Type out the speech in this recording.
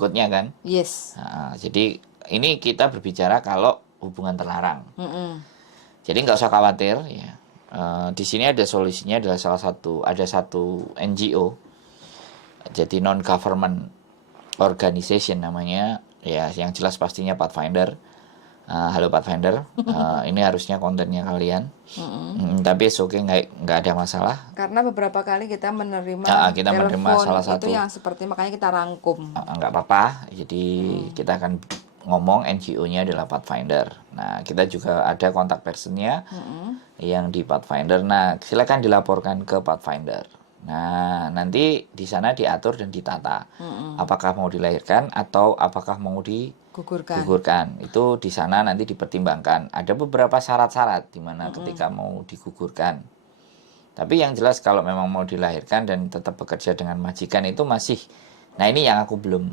berikutnya kan. Yes. Nah, jadi ini kita berbicara kalau hubungan terlarang. Jadi nggak usah khawatir ya. Di sini ada solusinya adalah ada satu NGO, jadi non government organization namanya, ya yang jelas pastinya Pathfinder. Halo Pathfinder, ini harusnya kontennya kalian. Tapi oke, nggak ada masalah. Karena beberapa kali kita menerima Kita menerima telepon salah satu. itu yang seperti, makanya kita rangkum. Nggak apa-apa. Jadi kita akan ngomong NGO-nya adalah Pathfinder. Nah, kita juga ada kontak personnya yang di Pathfinder. Nah, silakan dilaporkan ke Pathfinder. Nah, nanti di sana diatur dan ditata. Apakah mau dilahirkan atau apakah mau digugurkan. Itu di sana nanti dipertimbangkan. Ada beberapa syarat-syarat di mana ketika mau digugurkan. Tapi yang jelas kalau memang mau dilahirkan dan tetap bekerja dengan majikan itu masih. Nah, ini yang aku belum